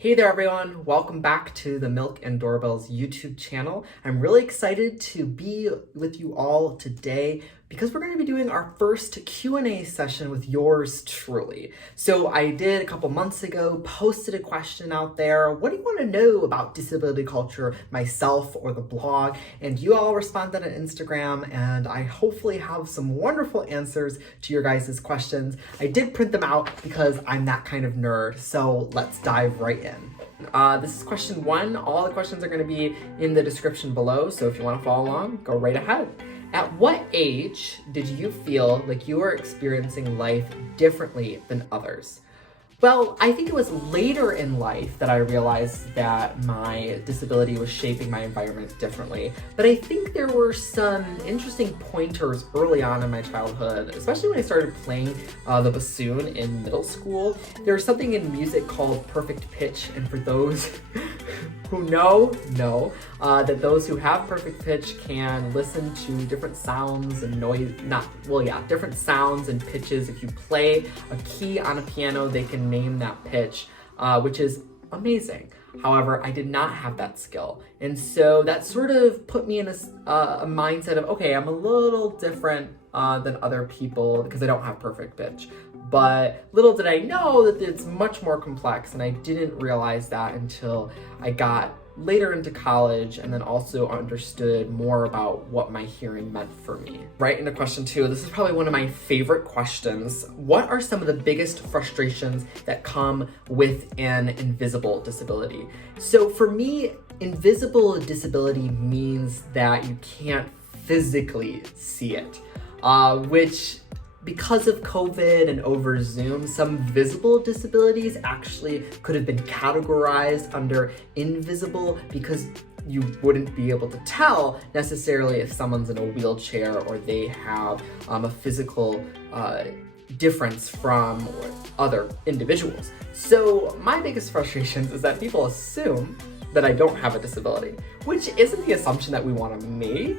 Hey there everyone, welcome back to the Milk and Doorbells YouTube channel. I'm really excited to be with you all today because we're going to be doing our first Q&A session with yours truly. So I did a couple months ago, posted a question out there, what do you want to know about disability culture, myself or the blog? And you all responded on Instagram, and I hopefully have some wonderful answers to your guys' questions. I did print them out because I'm that kind of nerd, so let's dive right in. This is question 1. All the questions are going to be in the description below, so if you want to follow along, go right ahead. At what age did you feel like you were experiencing life differently than others? Well, I think it was later in life that I realized that my disability was shaping my environment differently. But I think there were some interesting pointers early on in my childhood, especially when I started playing the bassoon in middle school. There's something in music called perfect pitch, and for those who know that those who have perfect pitch can listen to different sounds and different sounds and pitches. If you play a key on a piano, they can name that pitch, which is amazing. However, I did not have that skill. And so that sort of put me in a mindset of, okay, I'm a little different than other people because I don't have perfect pitch. But little did I know that it's much more complex, and I didn't realize that until I got later into college and then also understood more about what my hearing meant for me. Right into question 2, this is probably one of my favorite questions. What are some of the biggest frustrations that come with an invisible disability? So for me, invisible disability means that you can't physically see it, which because of COVID and over Zoom, some visible disabilities actually could have been categorized under invisible because you wouldn't be able to tell necessarily if someone's in a wheelchair or they have a physical difference from other individuals. So my biggest frustrations is that people assume that I don't have a disability, which isn't the assumption that we want to make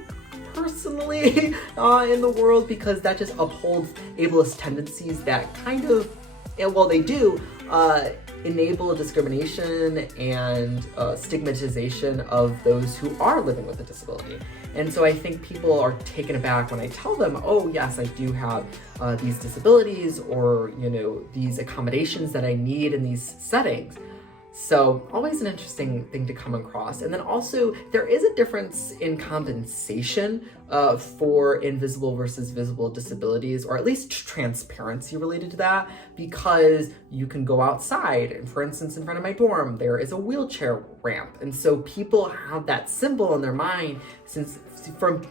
personally in the world, because that just upholds ableist tendencies that kind of, they do enable discrimination and stigmatization of those who are living with a disability. And so I think people are taken aback when I tell them, oh yes, I do have these disabilities, or these accommodations that I need in these settings. So always an interesting thing to come across. And then also there is a difference in compensation for invisible versus visible disabilities, or at least transparency related to that, because you can go outside, and for instance, in front of my dorm, there is a wheelchair ramp. And so people have that symbol in their mind since from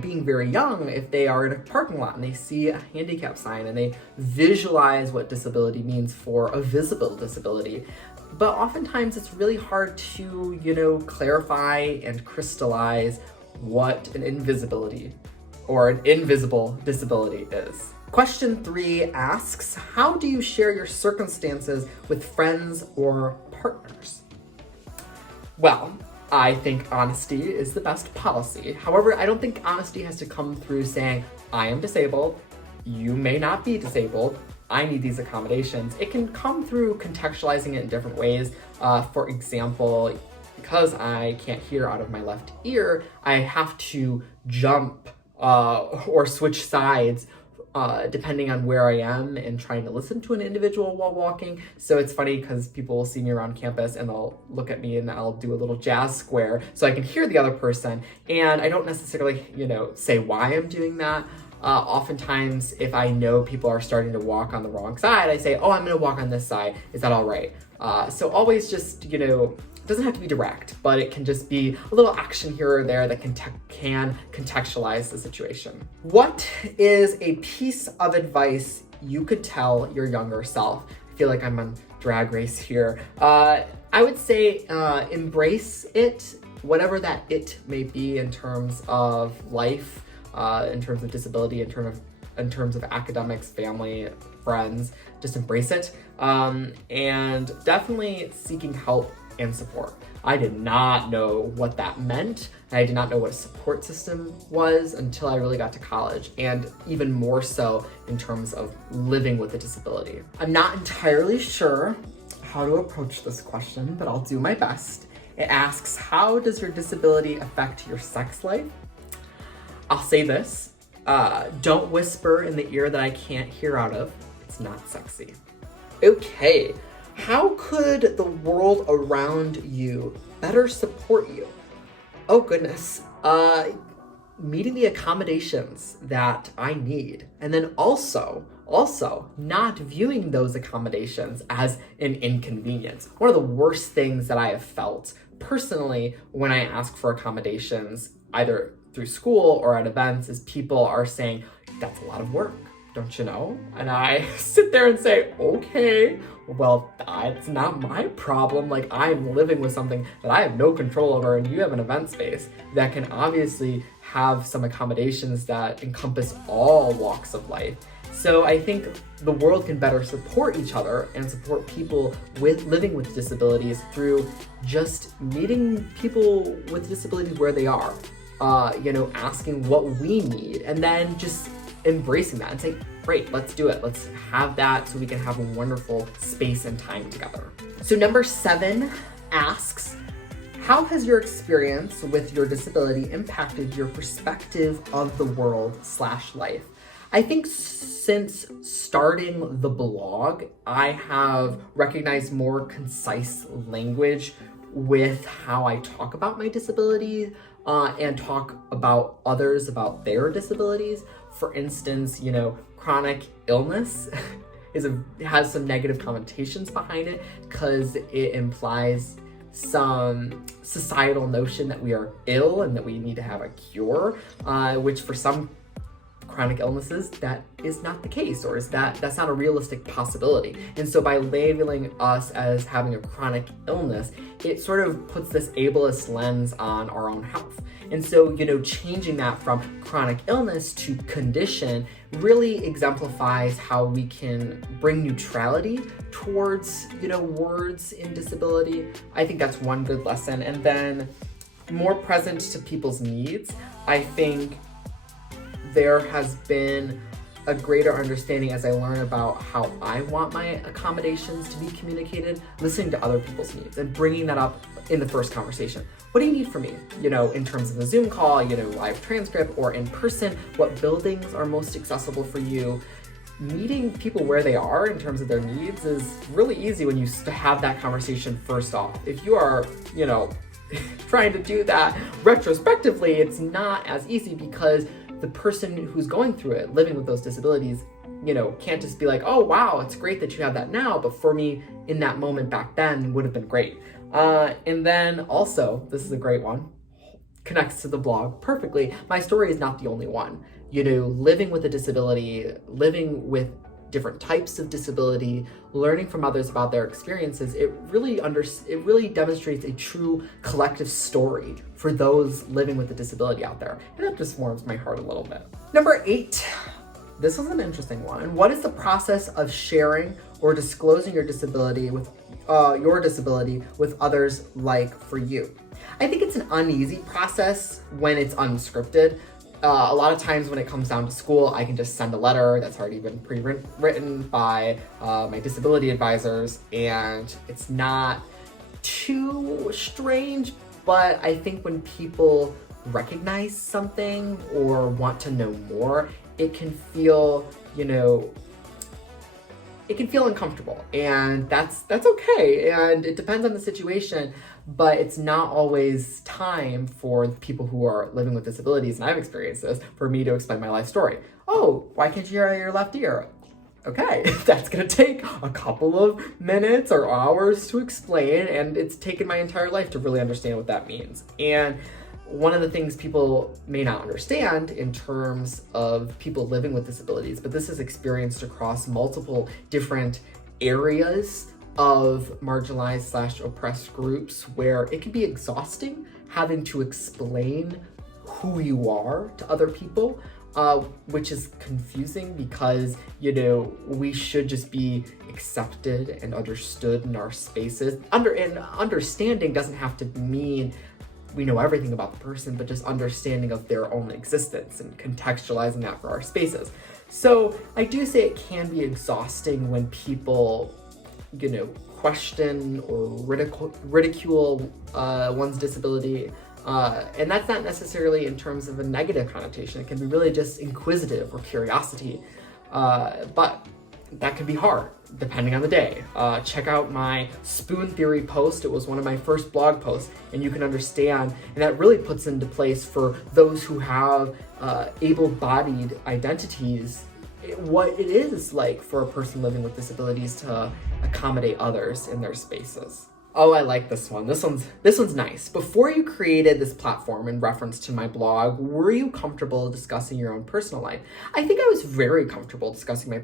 being very young. If they are in a parking lot and they see a handicap sign and they visualize what disability means for a visible disability. But oftentimes it's really hard to, clarify and crystallize what an invisibility or an invisible disability is. Question 3 asks, how do you share your circumstances with friends or partners? Well, I think honesty is the best policy. However, I don't think honesty has to come through saying, I am disabled, you may not be disabled, I need these accommodations. It can come through contextualizing it in different ways. For example, because I can't hear out of my left ear, I have to jump or switch sides depending on where I am and trying to listen to an individual while walking. So it's funny because people will see me around campus and they'll look at me and I'll do a little jazz square so I can hear the other person. And I don't necessarily, say why I'm doing that. Oftentimes, if I know people are starting to walk on the wrong side, I say, oh, I'm gonna walk on this side. Is that all right? So always just, it doesn't have to be direct, but it can just be a little action here or there that can contextualize the situation. What is a piece of advice you could tell your younger self? I feel like I'm on Drag Race here. I would say embrace it, whatever that it may be in terms of life, in terms of disability, in terms of academics, family, friends. Just embrace it, and definitely seeking help and support. I did not know what that meant. I did not know what a support system was until I really got to college, and even more so in terms of living with a disability. I'm not entirely sure how to approach this question, but I'll do my best. It asks, how does your disability affect your sex life? I'll say this, don't whisper in the ear that I can't hear out of. It's not sexy. Okay, how could the world around you better support you? Oh goodness, meeting the accommodations that I need. And then also not viewing those accommodations as an inconvenience. One of the worst things that I have felt personally when I ask for accommodations, either through school or at events, is people are saying, that's a lot of work, don't you know? And I sit there and say, okay, well, it's not my problem. Like, I'm living with something that I have no control over, and you have an event space that can obviously have some accommodations that encompass all walks of life. So I think the world can better support each other and support people with living with disabilities through just meeting people with disabilities where they are, asking what we need, and then just embracing that and saying, great, let's do it. Let's have that so we can have a wonderful space and time together. So number 7 asks, how has your experience with your disability impacted your perspective of the world/life? I think since starting the blog, I have recognized more concise language with how I talk about my disability and talk about others about their disabilities. For instance, chronic illness has some negative connotations behind it because it implies some societal notion that we are ill and that we need to have a cure, which for some chronic illnesses, that is not the case, or that's not a realistic possibility. And so by labeling us as having a chronic illness, it sort of puts this ableist lens on our own health. And so, changing that from chronic illness to condition really exemplifies how we can bring neutrality towards, words in disability. I think that's one good lesson. And then more present to people's needs. I think there has been a greater understanding as I learn about how I want my accommodations to be communicated, listening to other people's needs and bringing that up in the first conversation. What do you need from me? In terms of a Zoom call, live transcript, or in person, what buildings are most accessible for you? Meeting people where they are in terms of their needs is really easy when you have that conversation first off. If you are, trying to do that retrospectively, it's not as easy because the person who's going through it, living with those disabilities, can't just be like, oh, wow, it's great that you have that now, but for me, in that moment back then, would have been great. And then also, this is a great one, connects to the blog perfectly. My story is not the only one. Living with a disability, living with different types of disability, learning from others about their experiences, it really demonstrates a true collective story for those living with a disability out there. And that just warms my heart a little bit. Number 8, this was an interesting one. What is the process of sharing or disclosing your disability with others like for you? I think it's an uneasy process when it's unscripted. A lot of times when it comes down to school, I can just send a letter that's already been pre-written by my disability advisors, and it's not too strange, but I think when people recognize something or want to know more, it can feel, uncomfortable, and that's okay, and it depends on the situation. But it's not always time for people who are living with disabilities, and I've experienced this, for me to explain my life story. Oh, why can't you hear out of your left ear? Okay, that's gonna take a couple of minutes or hours to explain, and it's taken my entire life to really understand what that means. And one of the things people may not understand in terms of people living with disabilities, but this is experienced across multiple different areas of marginalized / oppressed groups, where it can be exhausting having to explain who you are to other people, which is confusing because, we should just be accepted and understood in our spaces. And understanding doesn't have to mean we know everything about the person, but just understanding of their own existence and contextualizing that for our spaces. So I do say it can be exhausting when people question or ridicule one's disability. And that's not necessarily in terms of a negative connotation. It can be really just inquisitive or curiosity. But that can be hard depending on the day. Check out my spoon theory post. It was one of my first blog posts, and you can understand, and that really puts into place for those who have able-bodied identities, what it is like for a person living with disabilities to accommodate others in their spaces. Oh, I like this one. This one's nice. Before you created this platform in reference to my blog, were you comfortable discussing your own personal life? I think I was very comfortable discussing my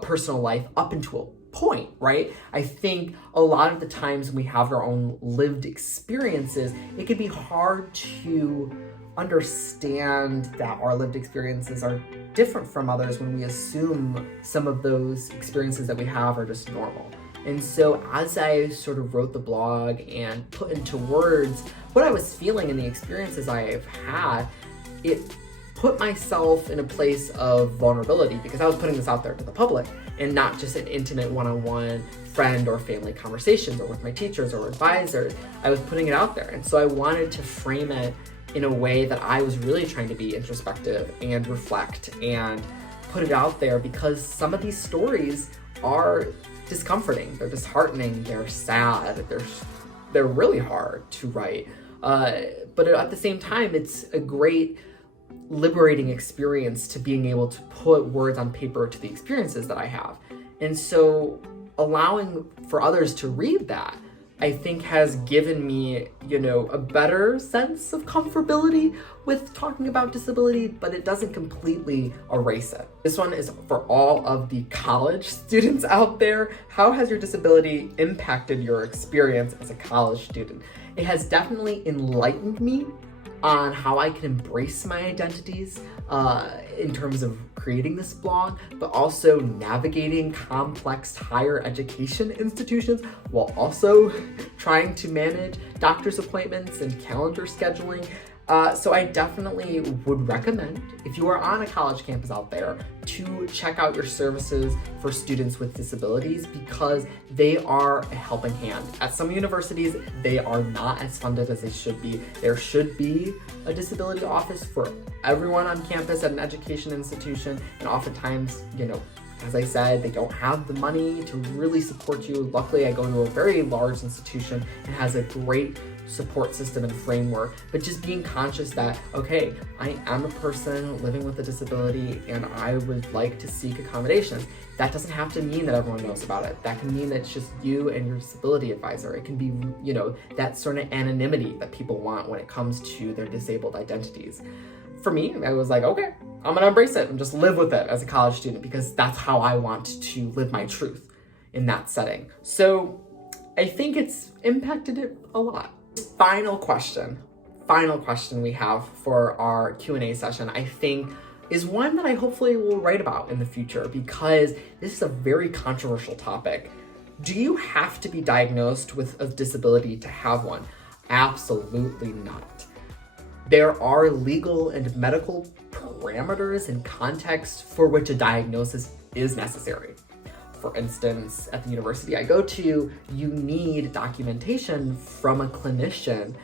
personal life up until a point, right? I think a lot of the times when we have our own lived experiences, it can be hard to understand that our lived experiences are different from others when we assume some of those experiences that we have are just normal. And so as I sort of wrote the blog and put into words what I was feeling and the experiences I've had, it put myself in a place of vulnerability because I was putting this out there to the public and not just an intimate one-on-one friend or family conversations or with my teachers or advisors. I was putting it out there. And so I wanted to frame it in a way that I was really trying to be introspective and reflect and put it out there because some of these stories are discomforting, they're disheartening, they're sad, they're really hard to write. But at the same time, it's a great liberating experience to being able to put words on paper to the experiences that I have. And so allowing for others to read that, I think has given me, a better sense of comfortability with talking about disability, but it doesn't completely erase it. This one is for all of the college students out there. How has your disability impacted your experience as a college student? It has definitely enlightened me on how I can embrace my identities in terms of creating this blog, but also navigating complex higher education institutions while also trying to manage doctor's appointments and calendar scheduling. So I definitely would recommend, if you are on a college campus out there, to check out your services for students with disabilities because they are a helping hand. At some universities, they are not as funded as they should be. There should be a disability office for everyone on campus at an education institution, and oftentimes, as I said, they don't have the money to really support you. Luckily, I go to a very large institution and has a great support system and framework, but just being conscious that, okay, I am a person living with a disability and I would like to seek accommodations. That doesn't have to mean that everyone knows about it. That can mean that it's just you and your disability advisor. It can be, that sort of anonymity that people want when it comes to their disabled identities. For me, I was like, okay, I'm gonna embrace it and just live with it as a college student because that's how I want to live my truth in that setting. So I think it's impacted it a lot. Final question we have for our Q&A session, I think, is one that I hopefully will write about in the future because this is a very controversial topic. Do you have to be diagnosed with a disability to have one? Absolutely not. There are legal and medical parameters and context for which a diagnosis is necessary. For instance, at the university I go to, you need documentation from a clinician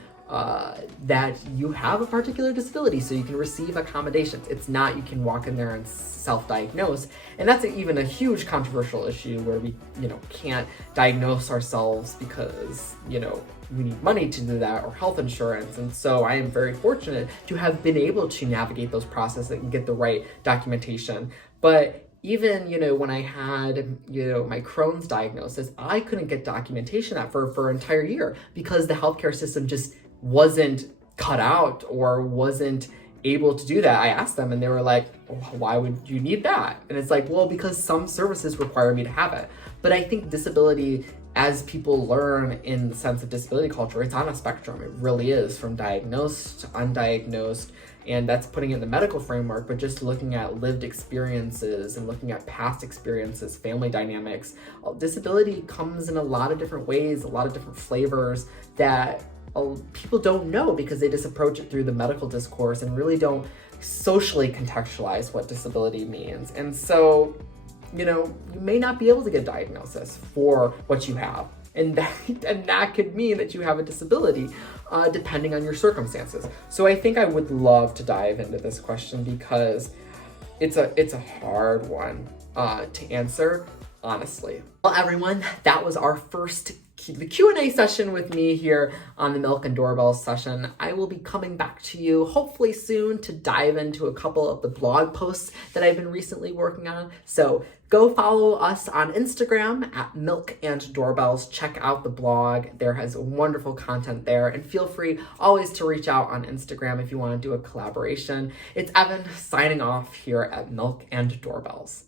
that you have a particular disability so you can receive accommodations. It's not you can walk in there and self-diagnose. And that's even a huge controversial issue where we, can't diagnose ourselves because, we need money to do that or health insurance. And so I am very fortunate to have been able to navigate those processes and get the right documentation. But even, when I had, my Crohn's diagnosis, I couldn't get documentation for an entire year because the healthcare system just wasn't cut out or wasn't able to do that. I asked them and they were like, oh, why would you need that? And it's like, well, because some services require me to have it. But I think disability, as people learn in the sense of disability culture, it's on a spectrum. It really is, from diagnosed to undiagnosed. And that's putting it in the medical framework, but just looking at lived experiences and looking at past experiences, family dynamics. Disability comes in a lot of different ways, a lot of different flavors that people don't know because they just approach it through the medical discourse and really don't socially contextualize what disability means. And so you may not be able to get a diagnosis for what you have. And that could mean that you have a disability, depending on your circumstances. So I think I would love to dive into this question because it's a hard one to answer, honestly. Well, everyone, that was our first the Q&A session with me here on the Milk and Doorbells session. I will be coming back to you hopefully soon to dive into a couple of the blog posts that I've been recently working on. So go follow us on Instagram at Milk and Doorbells. Check out the blog. There has wonderful content there. And feel free always to reach out on Instagram if you want to do a collaboration. It's Evan signing off here at Milk and Doorbells.